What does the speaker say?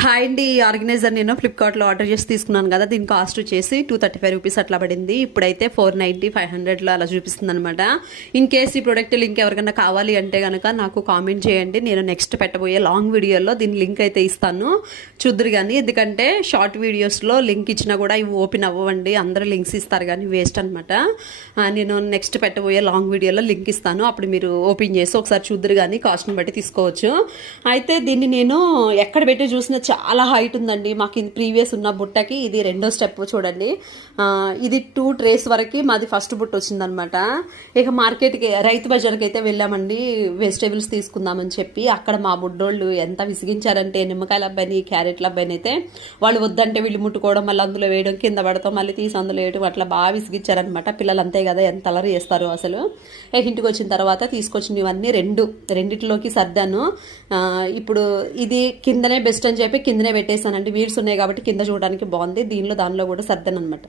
Hi అండి. ఈ organiser నేను ఫ్లిప్కార్ట్లో ఆర్డర్ చేసి తీసుకున్నాను కదా, దీని కాస్ట్ వచ్చేసి 235 రూపీస్ అట్లా పడింది. ఇప్పుడైతే 490, 500లో అలా చూపిస్తుంది అనమాట. ఇన్ కేస్ ఈ ప్రోడక్ట్ లింక్ ఎవరికైనా కావాలి అంటే కనుక నాకు కామెంట్ చేయండి. నేను నెక్స్ట్ పెట్టబోయే లాంగ్ వీడియోలో దీని లింక్ అయితే ఇస్తాను, చూద్దరు కానీ. ఎందుకంటే షార్ట్ వీడియోస్లో లింక్ ఇచ్చినా కూడా ఇవి ఓపెన్ అవ్వండి, అందరూ లింక్స్ ఇస్తారు కానీ వేస్ట్ అనమాట. నేను నెక్స్ట్ పెట్టబోయే లాంగ్ వీడియోలో లింక్ ఇస్తాను, అప్పుడు మీరు ఓపెన్ చేసి ఒకసారి చూద్దరు కానీ కాస్ట్ని బట్టి తీసుకోవచ్చు. అయితే దీన్ని నేను ఎక్కడ పెట్టి చూసిన చాలా హైట్ ఉందండి. మాకు ఇది ప్రీవియస్ ఉన్న బుట్టకి ఇది రెండో స్టెప్ చూడండి. ఇది 2 ట్రేస్ వరకు మాది ఫస్ట్ బుట్ట వచ్చిందనమాట. ఇక మార్కెట్కి రైతు బజార్కి అయితే వెళ్ళామండి, వెజిటేబుల్స్ తీసుకుందామని చెప్పి. అక్కడ మా బుడ్డోళ్ళు ఎంత విసిగించారంటే, నిమ్మకాయల అబ్బాయిని, క్యారెట్ల అబ్బాయిని అయితే వాళ్ళు వద్దంటే వీళ్ళు ముట్టుకోవడం, మళ్ళీ అందులో వేయడం, కింద పడతాం, మళ్ళీ తీసి అందులో వేయడం, అట్లా బాగా విసిగించారనమాట. పిల్లలు అంతే కదా, ఎంత అలరి చేస్తారు అసలు. ఇంటికి వచ్చిన తర్వాత తీసుకొచ్చినవన్నీ రెండిట్లోకి సర్దాను. ఇప్పుడు ఇది కిందనే బెస్ట్ అని చెప్పి కిందనే పెట్టేశానండి. వీడ్స్ ఉన్నాయి కాబట్టి కింద చూడడానికి బాగుంది, దానిలో కూడా సర్దాను అనమాట.